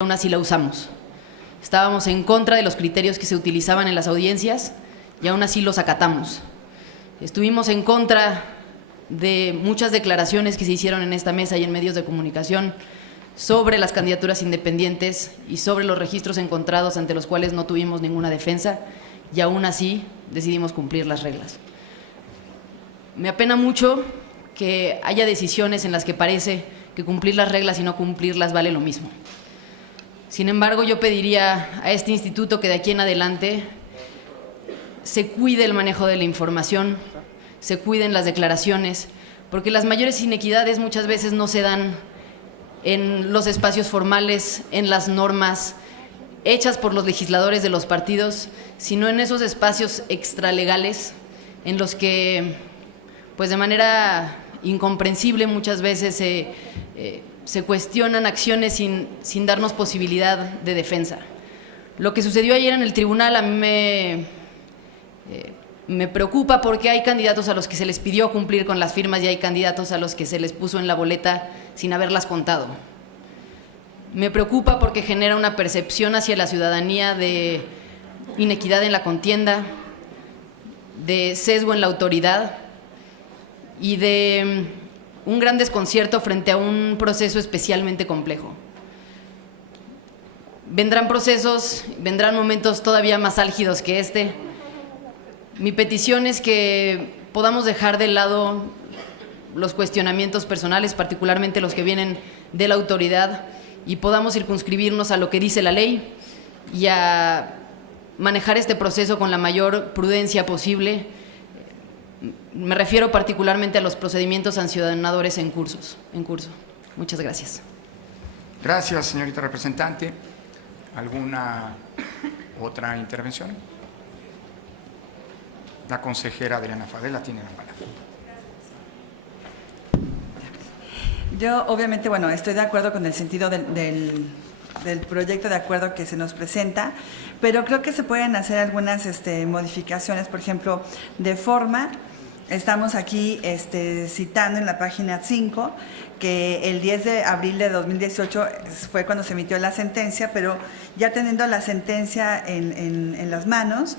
Aún así la usamos. Estábamos en contra de los criterios que se utilizaban en las audiencias y aún así los acatamos. Estuvimos en contra de muchas declaraciones que se hicieron en esta mesa y en medios de comunicación sobre las candidaturas independientes y sobre los registros encontrados ante los cuales no tuvimos ninguna defensa y aún así decidimos cumplir las reglas. Me apena mucho que haya decisiones en las que parece que cumplir las reglas y no cumplirlas vale lo mismo. Sin embargo, yo pediría a este instituto que de aquí en adelante se cuide el manejo de la información, se cuiden las declaraciones, porque las mayores inequidades muchas veces no se dan en los espacios formales, en las normas hechas por los legisladores de los partidos, sino en esos espacios extralegales en los que, pues de manera incomprensible muchas veces se cuestionan acciones sin darnos posibilidad de defensa. Lo que sucedió ayer en el tribunal a mí me preocupa porque hay candidatos a los que se les pidió cumplir con las firmas y hay candidatos a los que se les puso en la boleta sin haberlas contado. Me preocupa porque genera una percepción hacia la ciudadanía de inequidad en la contienda, de sesgo en la autoridad y de un gran desconcierto frente a un proceso especialmente complejo. Vendrán procesos, vendrán momentos todavía más álgidos que este. Mi petición es que podamos dejar de lado los cuestionamientos personales, particularmente los que vienen de la autoridad, y podamos circunscribirnos a lo que dice la ley y a manejar este proceso con la mayor prudencia posible. Me refiero particularmente a los procedimientos sancionadores en curso. Muchas gracias. Gracias, señorita representante. ¿Alguna otra intervención? La consejera Adriana Favela tiene la palabra. Yo, obviamente, bueno, estoy de acuerdo con el sentido del proyecto de acuerdo que se nos presenta, pero creo que se pueden hacer algunas modificaciones, por ejemplo, de forma. Estamos aquí citando en la página 5 que el 10 de abril de 2018 fue cuando se emitió la sentencia, pero ya teniendo la sentencia en las manos,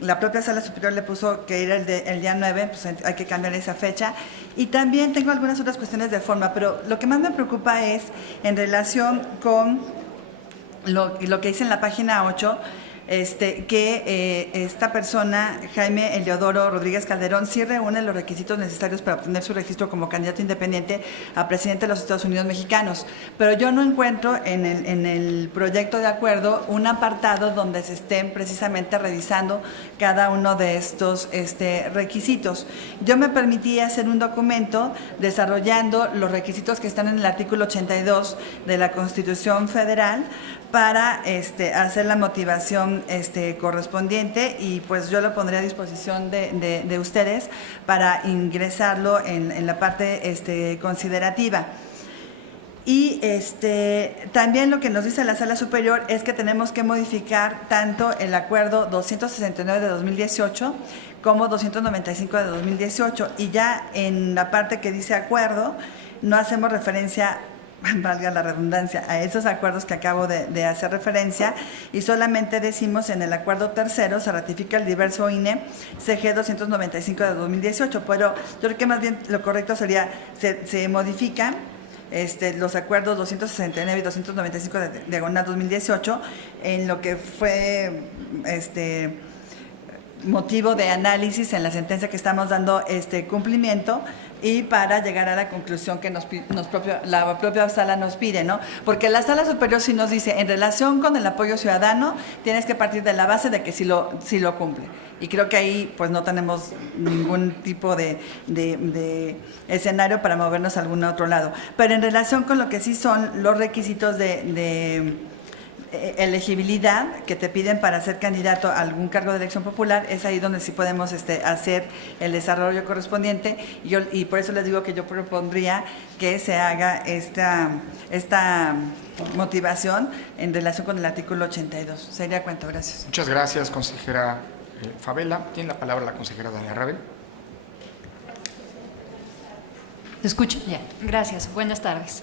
la propia Sala Superior le puso que era el día 9, pues hay que cambiar esa fecha. Y también tengo algunas otras cuestiones de forma, pero lo que más me preocupa es en relación con lo que dice en la página 8, que esta persona, Jaime Eliodoro Rodríguez Calderón, sí reúne los requisitos necesarios para obtener su registro como candidato independiente a presidente de los Estados Unidos mexicanos. Pero yo no encuentro en el proyecto de acuerdo un apartado donde se estén precisamente revisando cada uno de estos requisitos. Yo me permití hacer un documento desarrollando los requisitos que están en el artículo 82 de la Constitución Federal para hacer la motivación correspondiente, y pues yo lo pondré a disposición de ustedes para ingresarlo en la parte considerativa. Y también lo que nos dice la Sala Superior es que tenemos que modificar tanto el acuerdo 269 de 2018 como 295 de 2018, y ya en la parte que dice acuerdo no hacemos referencia, valga la redundancia, a esos acuerdos que acabo de hacer referencia, y solamente decimos en el acuerdo tercero se ratifica el diverso INE CG 295 de 2018, pero yo creo que más bien lo correcto sería, se modifican los acuerdos 269 y 295 de diagonal 2018 en lo que fue motivo de análisis en la sentencia que estamos dando cumplimiento, y para llegar a la conclusión que la propia sala nos pide, ¿no? Porque la Sala Superior sí nos dice, en relación con el apoyo ciudadano, tienes que partir de la base de que sí lo cumple. Y creo que ahí pues no tenemos ningún tipo de escenario para movernos a algún otro lado. Pero en relación con lo que sí son los requisitos de elegibilidad que te piden para ser candidato a algún cargo de elección popular, es ahí donde sí podemos hacer el desarrollo correspondiente, y por eso les digo que yo propondría que se haga esta motivación en relación con el artículo 82. Sería cuento, gracias. Muchas gracias, consejera Favela. Tiene la palabra la consejera Dania Rabel. ¿Te escucho? Ya, gracias. Buenas tardes.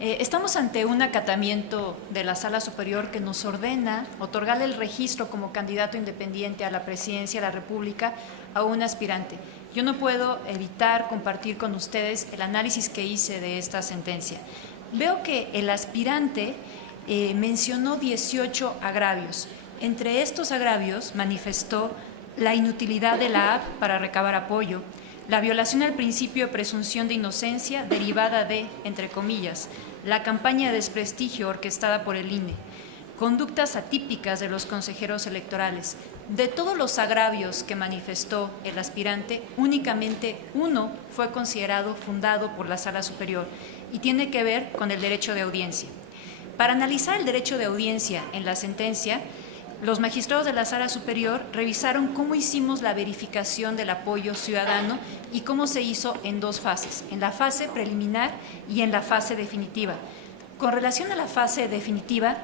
Estamos ante un acatamiento de la Sala Superior que nos ordena otorgarle el registro como candidato independiente a la presidencia de la República a un aspirante. Yo no puedo evitar compartir con ustedes el análisis que hice de esta sentencia. Veo que el aspirante mencionó 18 agravios. Entre estos agravios manifestó la inutilidad de la app para recabar apoyo, la violación al principio de presunción de inocencia derivada de, entre comillas, la campaña de desprestigio orquestada por el INE, conductas atípicas de los consejeros electorales. De todos los agravios que manifestó el aspirante, únicamente uno fue considerado fundado por la Sala Superior y tiene que ver con el derecho de audiencia. Para analizar el derecho de audiencia en la sentencia, los magistrados de la Sala Superior revisaron cómo hicimos la verificación del apoyo ciudadano y cómo se hizo en dos fases, en la fase preliminar y en la fase definitiva. Con relación a la fase definitiva,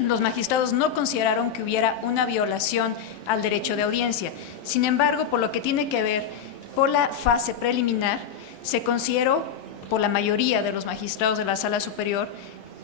los magistrados no consideraron que hubiera una violación al derecho de audiencia. Sin embargo, por lo que tiene que ver por la fase preliminar, se consideró por la mayoría de los magistrados de la Sala Superior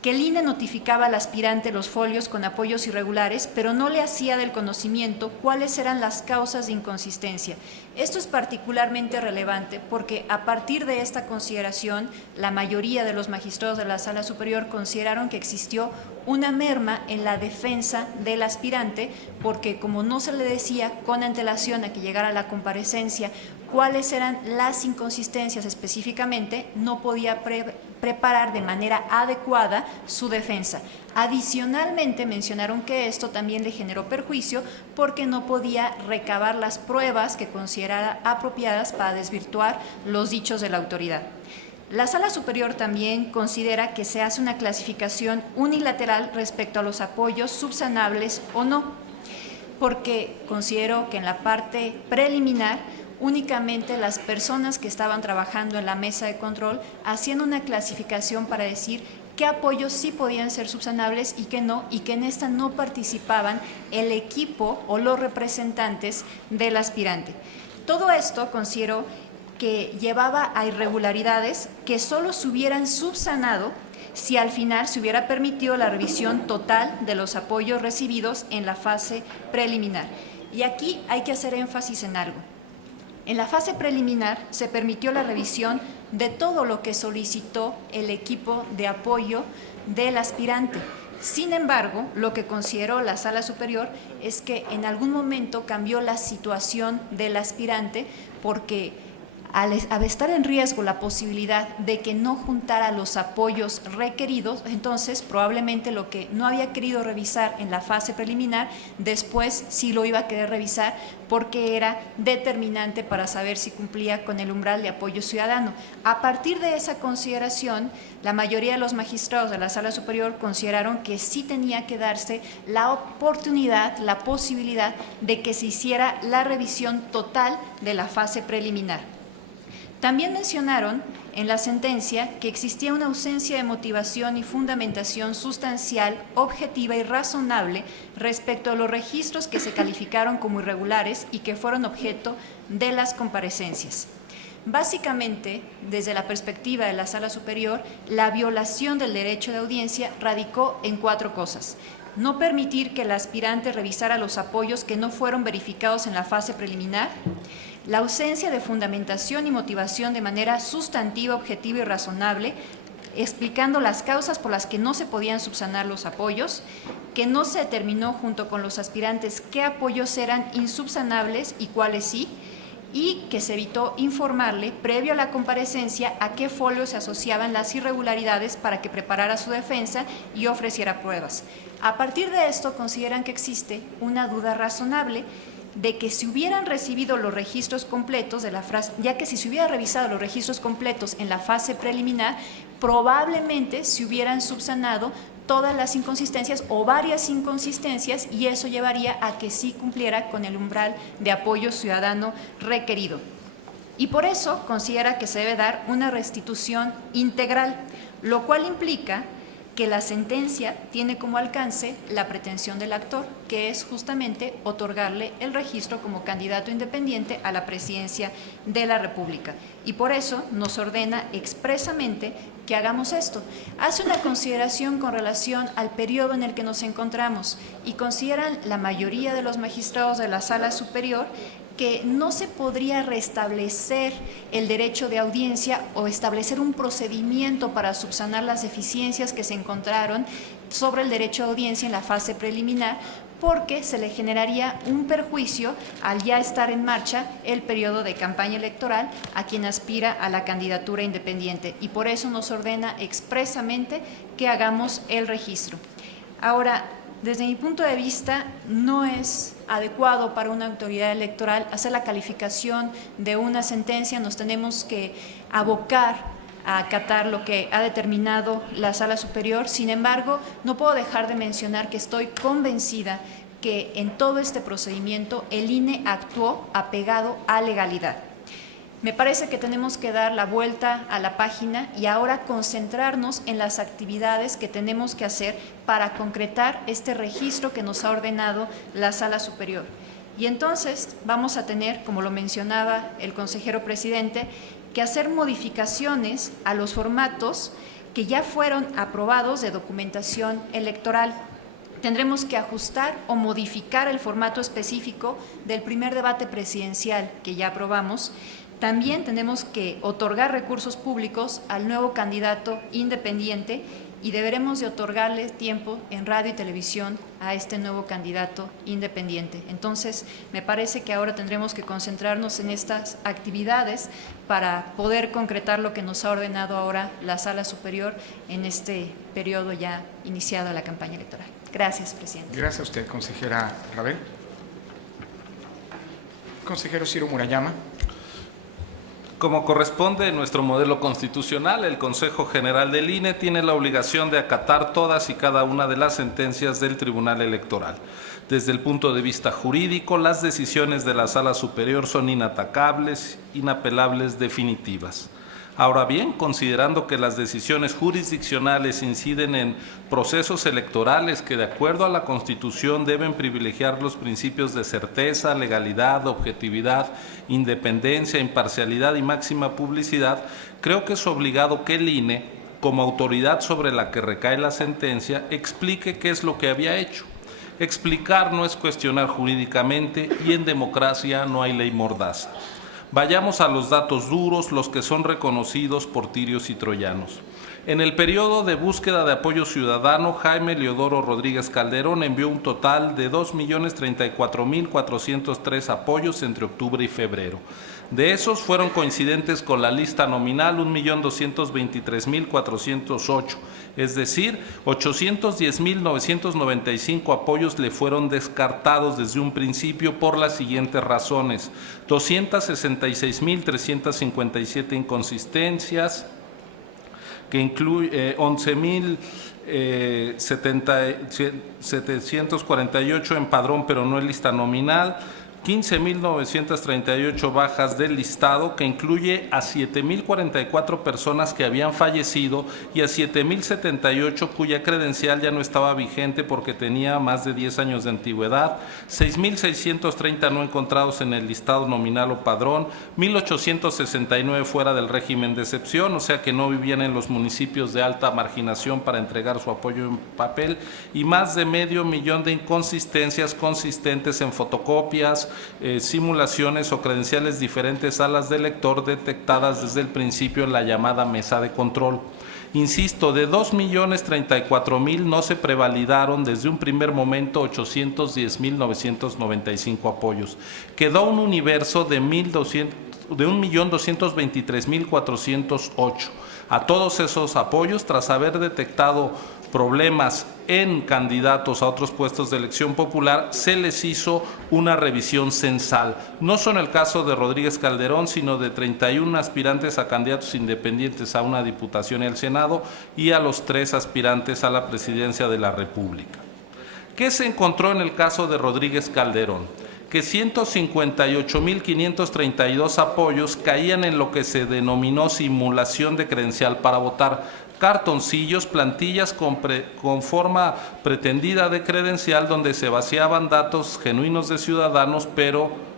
que el INE notificaba al aspirante los folios con apoyos irregulares, pero no le hacía del conocimiento cuáles eran las causas de inconsistencia. Esto es particularmente relevante porque a partir de esta consideración, la mayoría de los magistrados de la Sala Superior consideraron que existió una merma en la defensa del aspirante porque como no se le decía con antelación a que llegara a la comparecencia cuáles eran las inconsistencias específicamente, no podía preparar de manera adecuada su defensa. Adicionalmente mencionaron que esto también le generó perjuicio porque no podía recabar las pruebas que considerara apropiadas para desvirtuar los dichos de la autoridad. La Sala Superior también considera que se hace una clasificación unilateral respecto a los apoyos subsanables o no, porque considero que en la parte preliminar únicamente las personas que estaban trabajando en la mesa de control hacían una clasificación para decir qué apoyos sí podían ser subsanables y que en esta no participaban el equipo o los representantes del aspirante. Todo esto considero que llevaba a irregularidades que solo se hubieran subsanado si al final se hubiera permitido la revisión total de los apoyos recibidos en la fase preliminar. Y aquí hay que hacer énfasis en algo. En la fase preliminar se permitió la revisión de todo lo que solicitó el equipo de apoyo del aspirante. Sin embargo, lo que consideró la Sala Superior es que en algún momento cambió la situación del aspirante porque al estar en riesgo la posibilidad de que no juntara los apoyos requeridos, entonces probablemente lo que no había querido revisar en la fase preliminar, después sí lo iba a querer revisar porque era determinante para saber si cumplía con el umbral de apoyo ciudadano. A partir de esa consideración, la mayoría de los magistrados de la Sala Superior consideraron que sí tenía que darse la oportunidad, la posibilidad de que se hiciera la revisión total de la fase preliminar. También mencionaron en la sentencia que existía una ausencia de motivación y fundamentación sustancial, objetiva y razonable respecto a los registros que se calificaron como irregulares y que fueron objeto de las comparecencias. Básicamente, desde la perspectiva de la Sala Superior, la violación del derecho de audiencia radicó en 4 cosas. No permitir que el aspirante revisara los apoyos que no fueron verificados en la fase preliminar, la ausencia de fundamentación y motivación de manera sustantiva, objetiva y razonable, explicando las causas por las que no se podían subsanar los apoyos, que no se determinó junto con los aspirantes qué apoyos eran insubsanables y cuáles sí, y que se evitó informarle, previo a la comparecencia, a qué folios se asociaban las irregularidades para que preparara su defensa y ofreciera pruebas. A partir de esto, consideran que existe una duda razonable de que si hubieran recibido los registros completos de la frase, ya que si se hubiera revisado los registros completos en la fase preliminar, probablemente se hubieran subsanado todas las inconsistencias o varias inconsistencias y eso llevaría a que sí cumpliera con el umbral de apoyo ciudadano requerido. Y por eso considera que se debe dar una restitución integral, lo cual implica que la sentencia tiene como alcance la pretensión del actor, que es justamente otorgarle el registro como candidato independiente a la presidencia de la República. Y por eso nos ordena expresamente que hagamos esto. Hace una consideración con relación al periodo en el que nos encontramos y consideran la mayoría de los magistrados de la Sala Superior que no se podría restablecer el derecho de audiencia o establecer un procedimiento para subsanar las deficiencias que se encontraron sobre el derecho de audiencia en la fase preliminar, porque se le generaría un perjuicio al ya estar en marcha el periodo de campaña electoral a quien aspira a la candidatura independiente, y por eso nos ordena expresamente que hagamos el registro. Ahora, desde mi punto de vista, no es adecuado para una autoridad electoral hacer la calificación de una sentencia. Nos tenemos que abocar a acatar lo que ha determinado la Sala Superior. Sin embargo, no puedo dejar de mencionar que estoy convencida que en todo este procedimiento el INE actuó apegado a legalidad. Me parece que tenemos que dar la vuelta a la página y ahora concentrarnos en las actividades que tenemos que hacer para concretar este registro que nos ha ordenado la Sala Superior. Y entonces vamos a tener, como lo mencionaba el consejero presidente, que hacer modificaciones a los formatos que ya fueron aprobados de documentación electoral. Tendremos que ajustar o modificar el formato específico del primer debate presidencial que ya aprobamos. También tenemos que otorgar recursos públicos al nuevo candidato independiente y deberemos de otorgarle tiempo en radio y televisión a este nuevo candidato independiente. Entonces, me parece que ahora tendremos que concentrarnos en estas actividades para poder concretar lo que nos ha ordenado ahora la Sala Superior en este periodo ya iniciado de la campaña electoral. Gracias, presidente. Gracias a usted, consejera Rabel. Consejero Ciro Murayama. Como corresponde en nuestro modelo constitucional, el Consejo General del INE tiene la obligación de acatar todas y cada una de las sentencias del Tribunal Electoral. Desde el punto de vista jurídico, las decisiones de la Sala Superior son inatacables, inapelables, definitivas. Ahora bien, considerando que las decisiones jurisdiccionales inciden en procesos electorales que, de acuerdo a la Constitución, deben privilegiar los principios de certeza, legalidad, objetividad, independencia, imparcialidad y máxima publicidad, creo que es obligado que el INE, como autoridad sobre la que recae la sentencia, explique qué es lo que había hecho. Explicar no es cuestionar jurídicamente y en democracia no hay ley mordaza. Vayamos a los datos duros, los que son reconocidos por tirios y troyanos. En el periodo de búsqueda de apoyo ciudadano, Jaime Leodoro Rodríguez Calderón envió un total de 2.034.403 apoyos entre octubre y febrero. De esos fueron coincidentes con la lista nominal 1.223.408, es decir, 810.995 apoyos le fueron descartados desde un principio por las siguientes razones: 266.357 inconsistencias, que incluye 11.748 en padrón pero no en lista nominal, 15.938 bajas del listado, que incluye a 7.044 personas que habían fallecido y a 7.078 cuya credencial ya no estaba vigente porque tenía más de 10 años de antigüedad, 6.630 no encontrados en el listado nominal o padrón, 1.869 fuera del régimen de excepción, o sea que no vivían en los municipios de alta marginación para entregar su apoyo en papel, y más de 500.000 de inconsistencias consistentes en fotocopias, simulaciones o credenciales diferentes a las del lector detectadas desde el principio en la llamada mesa de control. Insisto, de 2.034.000 no se prevalidaron desde un primer momento 810.995 apoyos. Quedó un universo de 1.223.408. A todos esos apoyos, tras haber detectado problemas en candidatos a otros puestos de elección popular, se les hizo una revisión censal. No son el caso de Rodríguez Calderón, sino de 31 aspirantes a candidatos independientes a una diputación y al Senado y a los 3 aspirantes a la presidencia de la República. ¿Qué se encontró en el caso de Rodríguez Calderón? Que 158.532 apoyos caían en lo que se denominó simulación de credencial para votar. cartoncillos, plantillas con forma pretendida de credencial donde se vaciaban datos genuinos de ciudadanos, pero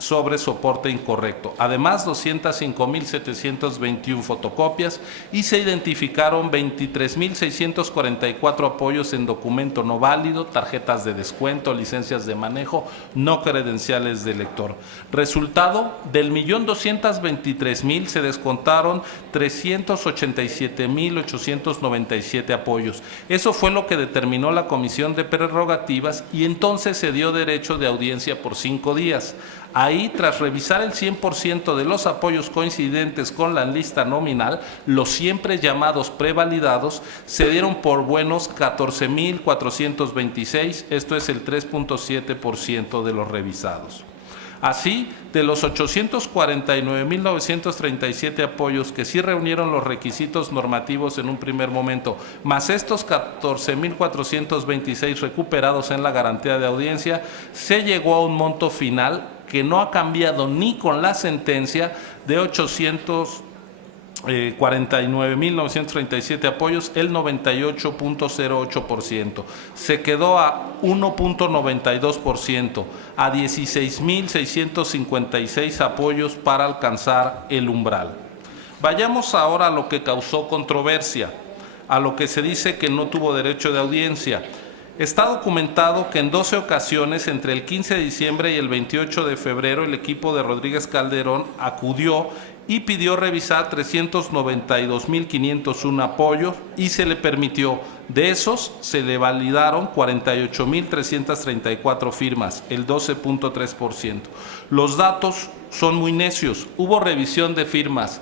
sobre soporte incorrecto. Además, 205.721 fotocopias y se identificaron 23.644 apoyos en documento no válido, tarjetas de descuento, licencias de manejo, no credenciales de lector. Resultado, del 1.223.000 se descontaron 387.897 apoyos. Eso fue lo que determinó la Comisión de Prerrogativas y entonces se dio derecho de audiencia por 5 días. Ahí, tras revisar el 100% de los apoyos coincidentes con la lista nominal, los siempre llamados prevalidados se dieron por buenos 14.426, esto es el 3.7% de los revisados. Así, de los 849.937 apoyos que sí reunieron los requisitos normativos en un primer momento, más estos 14.426 recuperados en la garantía de audiencia, se llegó a un monto final que no ha cambiado ni con la sentencia de 849.937 apoyos, el 98.08%. Se quedó a 1.92%, a 16.656 apoyos para alcanzar el umbral. Vayamos ahora a lo que causó controversia, a lo que se dice que no tuvo derecho de audiencia. Está documentado que en 12 ocasiones, entre el 15 de diciembre y el 28 de febrero, el equipo de Rodríguez Calderón acudió y pidió revisar 392.501 apoyos y se le permitió. De esos, se le validaron 48.334 firmas, el 12.3%. Los datos son muy necios. Hubo revisión de firmas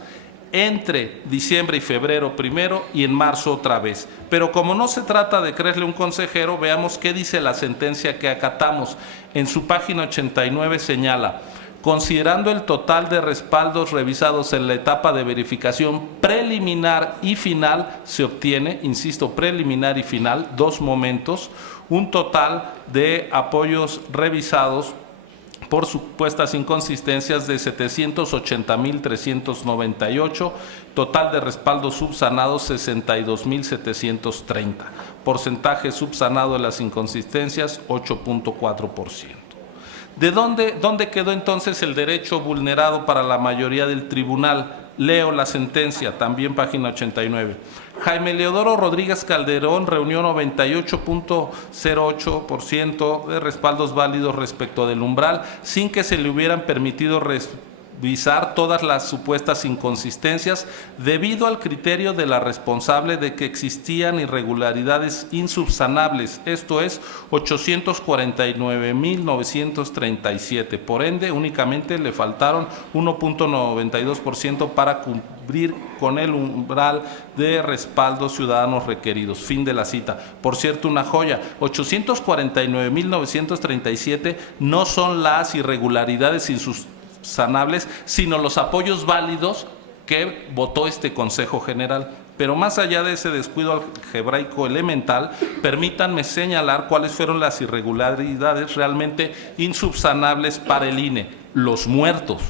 entre diciembre y febrero primero y en marzo otra vez. Pero como no se trata de creerle a un consejero, veamos qué dice la sentencia que acatamos. En su página 89 señala: considerando el total de respaldos revisados en la etapa de verificación preliminar y final, se obtiene, insisto, preliminar y final, 2 momentos, un total de apoyos revisados por supuestas inconsistencias de 780.398, total de respaldos subsanados 62.730, porcentaje subsanado de las inconsistencias 8.4%. ¿De dónde quedó entonces el derecho vulnerado para la mayoría del tribunal? Leo la sentencia, también página 89. Jaime Leodoro Rodríguez Calderón reunió 98.08% de respaldos válidos respecto del umbral, sin que se le hubieran permitido revisar todas las supuestas inconsistencias, debido al criterio de la responsable de que existían irregularidades insubsanables, esto es 849.937. Por ende, únicamente le faltaron 1.92% para cumplir con el umbral de respaldos ciudadanos requeridos. Fin de la cita. Por cierto, una joya, 849.937 no son las irregularidades insubsanables, sino los apoyos válidos que votó este Consejo General. Pero más allá de ese descuido algebraico elemental, permítanme señalar cuáles fueron las irregularidades realmente insubsanables para el INE. Los muertos.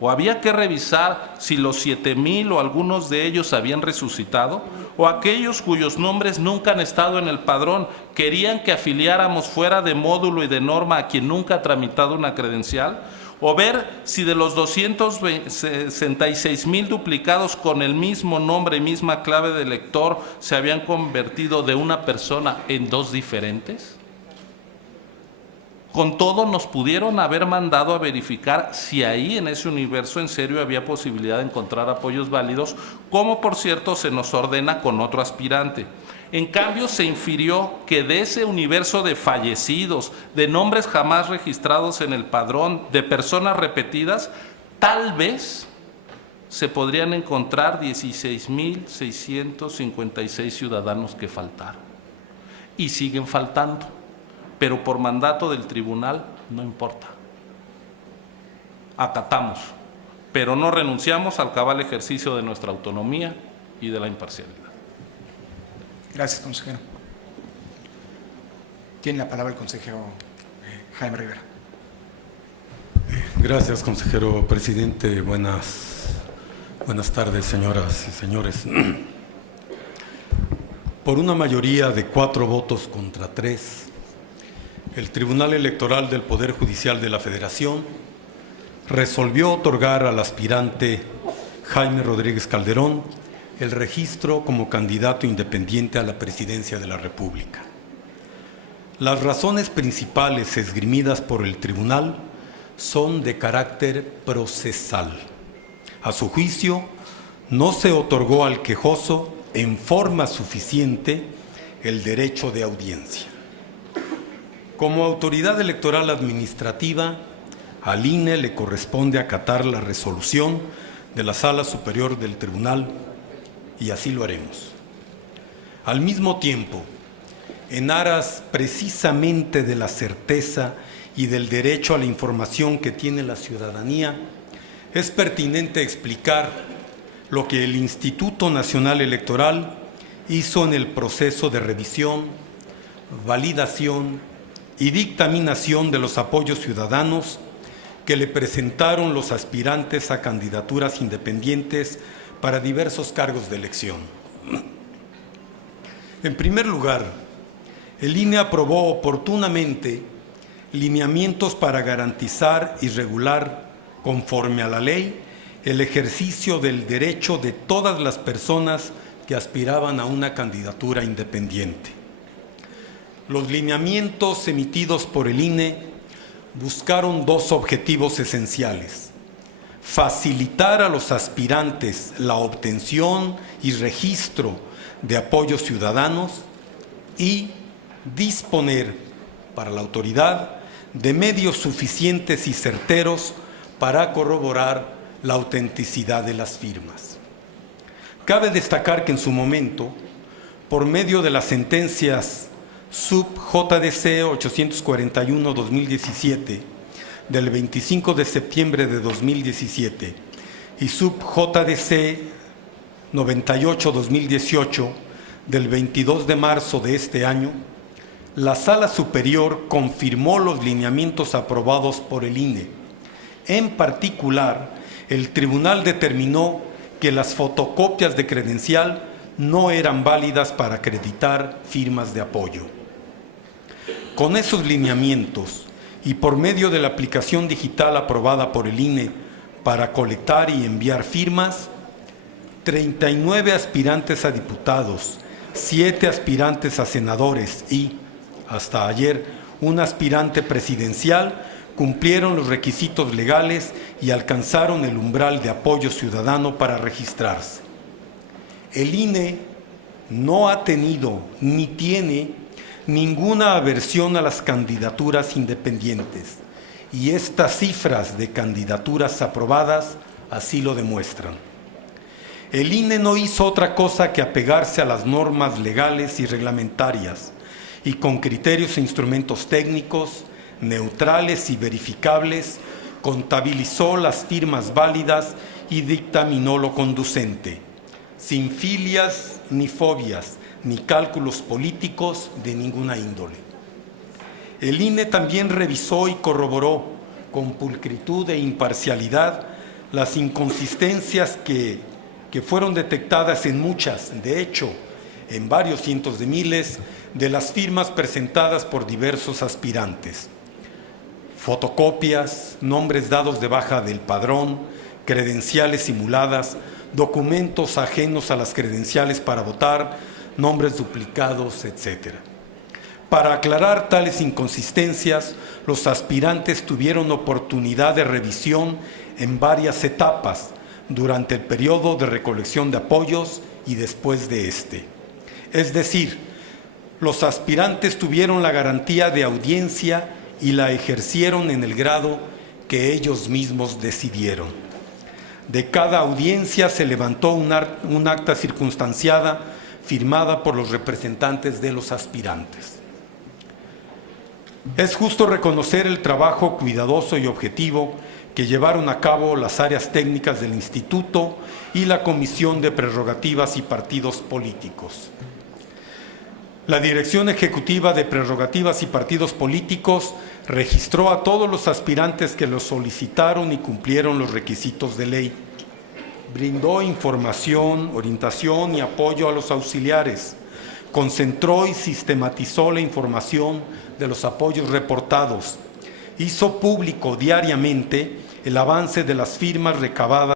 ¿O había que revisar si los 7,000 o algunos de ellos habían resucitado? ¿O aquellos cuyos nombres nunca han estado en el padrón querían que afiliáramos fuera de módulo y de norma a quien nunca ha tramitado una credencial? ¿O ver si de los 266,000 duplicados con el mismo nombre y misma clave de lector se habían convertido de una persona en 2 diferentes? Con todo, nos pudieron haber mandado a verificar si ahí en ese universo en serio había posibilidad de encontrar apoyos válidos, como por cierto se nos ordena con otro aspirante. En cambio, se infirió que de ese universo de fallecidos, de nombres jamás registrados en el padrón, de personas repetidas, tal vez se podrían encontrar 16.656 ciudadanos que faltaron. Y siguen faltando. Pero por mandato del tribunal no importa. Acatamos, pero no renunciamos al cabal ejercicio de nuestra autonomía y de la imparcialidad. Gracias, consejero. Tiene la palabra el consejero Jaime Rivera. Gracias, consejero presidente. Buenas tardes, señoras y señores. Por una mayoría de 4 votos contra 3, el Tribunal Electoral del Poder Judicial de la Federación resolvió otorgar al aspirante Jaime Rodríguez Calderón el registro como candidato independiente a la presidencia de la República. Las razones principales esgrimidas por el tribunal son de carácter procesal. A su juicio, no se otorgó al quejoso en forma suficiente el derecho de audiencia. Como autoridad electoral administrativa, al INE le corresponde acatar la resolución de la Sala Superior del Tribunal, y así lo haremos. Al mismo tiempo, en aras precisamente de la certeza y del derecho a la información que tiene la ciudadanía, es pertinente explicar lo que el Instituto Nacional Electoral hizo en el proceso de revisión, validación y dictaminación de los apoyos ciudadanos que le presentaron los aspirantes a candidaturas independientes para diversos cargos de elección. En primer lugar, el INE aprobó oportunamente lineamientos para garantizar y regular, conforme a la ley, el ejercicio del derecho de todas las personas que aspiraban a una candidatura independiente. Los lineamientos emitidos por el INE buscaron 2 objetivos esenciales: facilitar a los aspirantes la obtención y registro de apoyos ciudadanos y disponer para la autoridad de medios suficientes y certeros para corroborar la autenticidad de las firmas. Cabe destacar que en su momento, por medio de las sentencias sub-JDC 841-2017 del 25 de septiembre de 2017 y sub-JDC 98-2018 del 22 de marzo de este año, la Sala Superior confirmó los lineamientos aprobados por el INE. En particular, el tribunal determinó que las fotocopias de credencial no eran válidas para acreditar firmas de apoyo. Con esos lineamientos y por medio de la aplicación digital aprobada por el INE para colectar y enviar firmas, 39 aspirantes a diputados, 7 aspirantes a senadores y, hasta ayer, un aspirante presidencial cumplieron los requisitos legales y alcanzaron el umbral de apoyo ciudadano para registrarse. El INE no ha tenido ni tiene ninguna aversión a las candidaturas independientes, y estas cifras de candidaturas aprobadas así lo demuestran. El INE no hizo otra cosa que apegarse a las normas legales y reglamentarias y con criterios e instrumentos técnicos neutrales y verificables, contabilizó las firmas válidas y dictaminó lo conducente, sin filias ni fobias, ni cálculos políticos de ninguna índole. El INE también revisó y corroboró con pulcritud e imparcialidad las inconsistencias que fueron detectadas en muchas, de hecho, en varios cientos de miles de las firmas presentadas por diversos aspirantes. Fotocopias, nombres dados de baja del padrón, credenciales simuladas, documentos ajenos a las credenciales para votar, nombres duplicados, etc. Para aclarar tales inconsistencias, los aspirantes tuvieron oportunidad de revisión en varias etapas durante el periodo de recolección de apoyos y después de este. Es decir, los aspirantes tuvieron la garantía de audiencia y la ejercieron en el grado que ellos mismos decidieron. De cada audiencia se levantó un acta circunstanciada firmada por los representantes de los aspirantes. Es justo reconocer el trabajo cuidadoso y objetivo que llevaron a cabo las áreas técnicas del Instituto y la Comisión de Prerrogativas y Partidos Políticos. La Dirección Ejecutiva de Prerrogativas y Partidos Políticos registró a todos los aspirantes que lo solicitaron y cumplieron los requisitos de ley. Brindó información, orientación y apoyo a los auxiliares, concentró y sistematizó la información de los apoyos reportados, hizo público diariamente el avance de las firmas recabadas